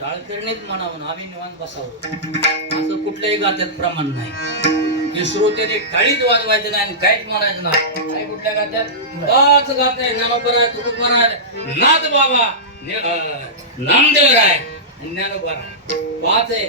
टाळकिरणीत म्हणावं आम्ही निवांत बसावं. असं कुठल्याही गात्यात प्रमाण नाही. ते श्रोतेने काहीच वाजवायचं नाही आणि काहीच म्हणायचं नाही. काही कुठल्या गात्यात? पाच गात. आहे ज्ञानोबर आहे तुकोबर आहे नाथ बाबा नामदेव राय आणि ज्ञानोबर आहे पाच आहे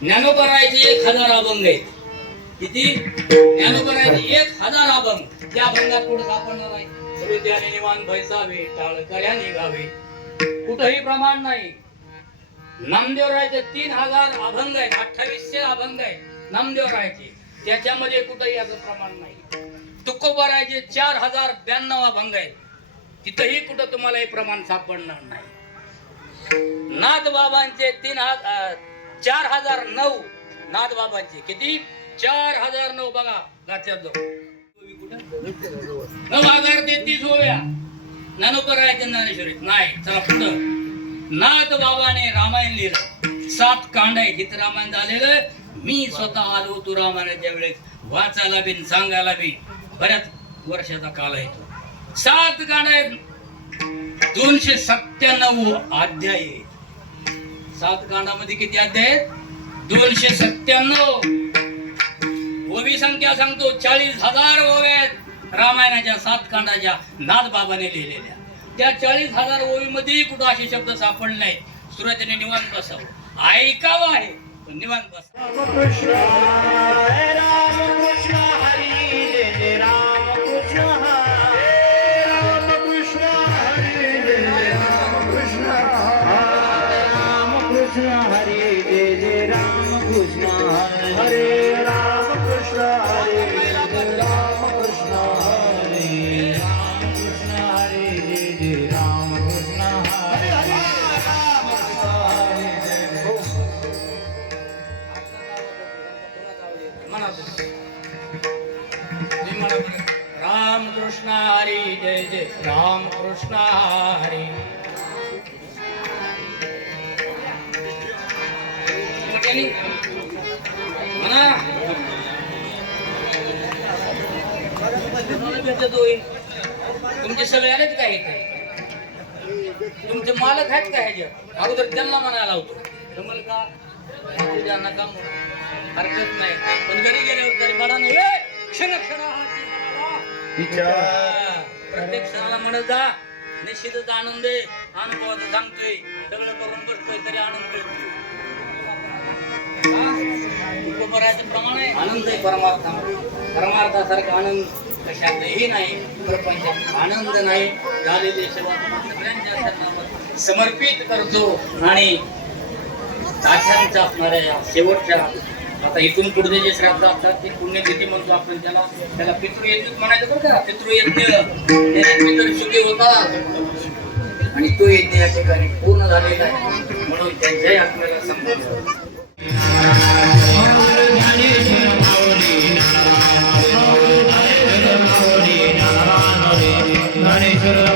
ज्ञानोबर रायचे एक हजार अभंग आहेत. किती? ज्ञानोबर रायचे एक हजार अभंग. त्या अभंगात कुठं सापडणार नाही. श्रोत्याने निवांत बैसावे टाळकऱ्या निघावे कुठंही प्रमाण नाही. नामदेवरायचे तीन हजार अभंग आहेत अठ्ठावीसशे अभंग आहेत नामदेवरायचे. त्याच्यामध्ये कुठंही याचं प्रमाण नाही. तुकोबारायचे चार हजार ब्याण्णव अभंग आहेत. तिथंही कुठं तुम्हाला हे प्रमाण सापडणार नाही. नाथ बाबांचे तीन हजार चार हजार नऊ नाथ बाबांचे किती? चार हजार नऊ बघा गाच्यात जाऊ. नऊ हजार तेहतीस होव्या ज्ञानोबरायचे ज्ञानेश्वरीत. नाही चला पुढं. नाथ बाबाने रामायण लिहिलं. सात कांड आहे जिथं रामायण झालेलं. मी स्वतः आलो होतो रामायणाच्या वेळेस. वाचायला बी सांगायला बी बऱ्याच वर्षाचा काल आहे तो. सात कांड आहेत. दोनशे सत्त्याण्णव अध्याय. सात कांडामध्ये किती अध्याय आहेत? दोनशे सत्त्याण्णव. ओवी संख्या सांगतो. चाळीस हजार ओव्या आहेत. रामायणाच्या सात कांडाच्या नाथ बाबाने लिहिलेल्या. त्या चाळीस हजार ओळीमध्येही कुठं असे शब्द सापडले नाहीत. सुरुवातीने निवांत बसावं. ऐकावं आहे पण निवांत बसावं. म्हणा होय. तुमचे सगळे आलेत का इथे? तुमचे मालक आहेत का ह्याच्यात? अगोदर त्यांना म्हणायला होतो का. हरकत नाही. पण घरी गेल्यावर तरी बडा नाही. "ए, क्षण क्षण प्रत्येक क्षणाला म्हणत जा. निश्चितच आनंद आहे. अनुभवाचा सांगतोय. सगळं करून बसतोय तरी आनंद आहे. प्रमाण आहे आनंद आहे परमार्थ. परमार्थासारखा आनंद कशातही नाही प्रपंचात आनंद नाही. झालेले सगळ्यांच्या समर्पित करतो आणि ताठ्यांचा असणाऱ्या या शेवटच्या आता इथून पुढचे जे श्राद्ध असतात ते पुण्यतिथी म्हणतो आपण त्याला. त्याला पितृयज्ञ म्हणायचं बरं का? पितृयज्ञ पितृ सुखी होता आणि तो यज्ञ या ठिकाणी पूर्ण झालेला आहे. म्हणून त्यांच्याही आत्म्याला समजून ગણેશ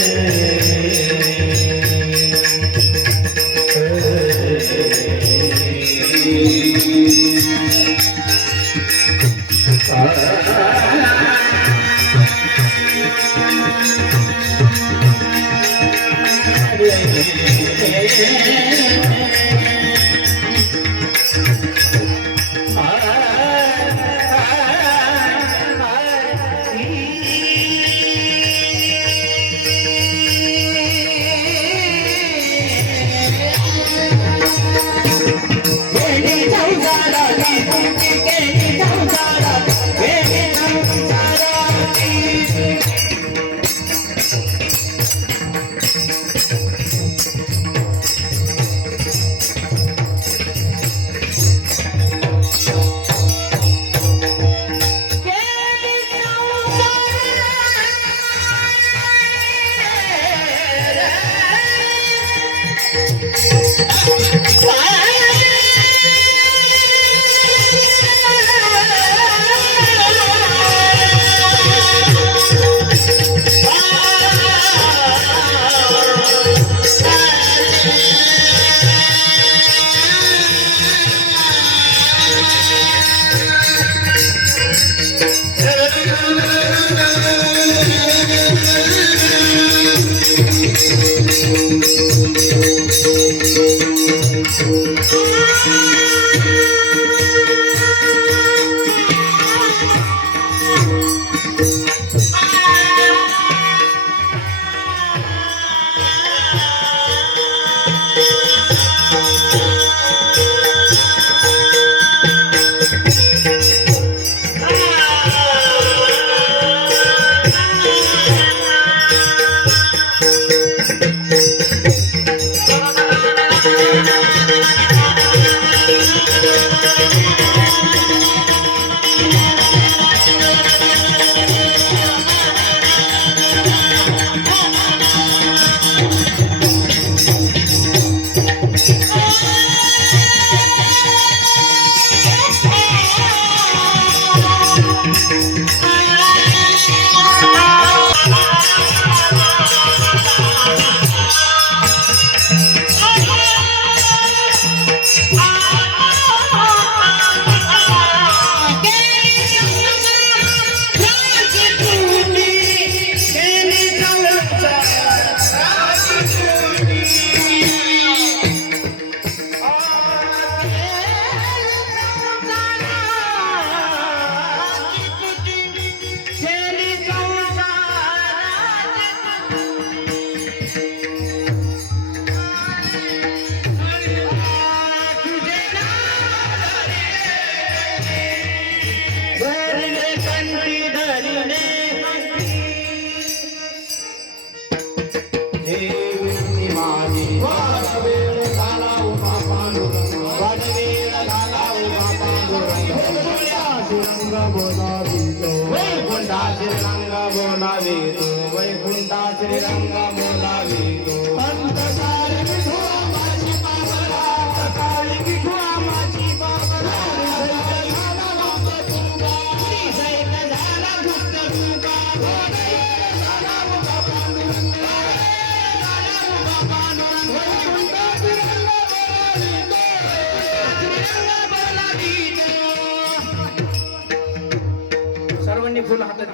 Amén.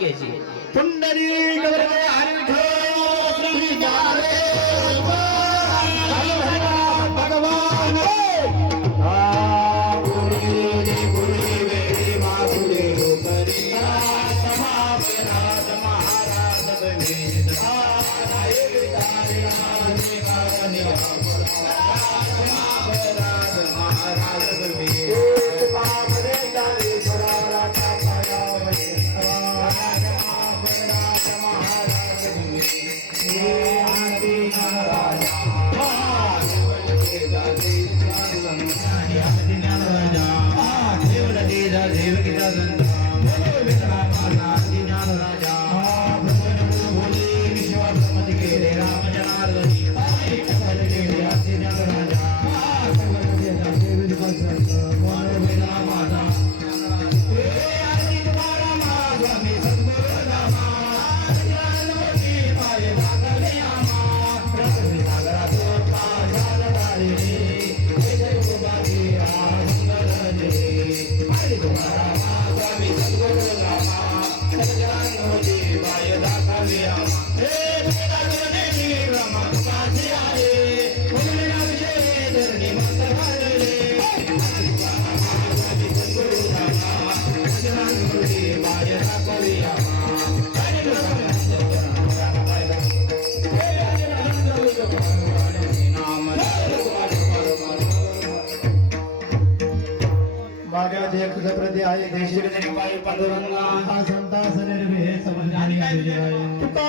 ಕೇಜಿ ಪುಂಡರೀಕ Thank you. देश प्रति आहे. देश वायू पांडुरंगा हा संतास तुका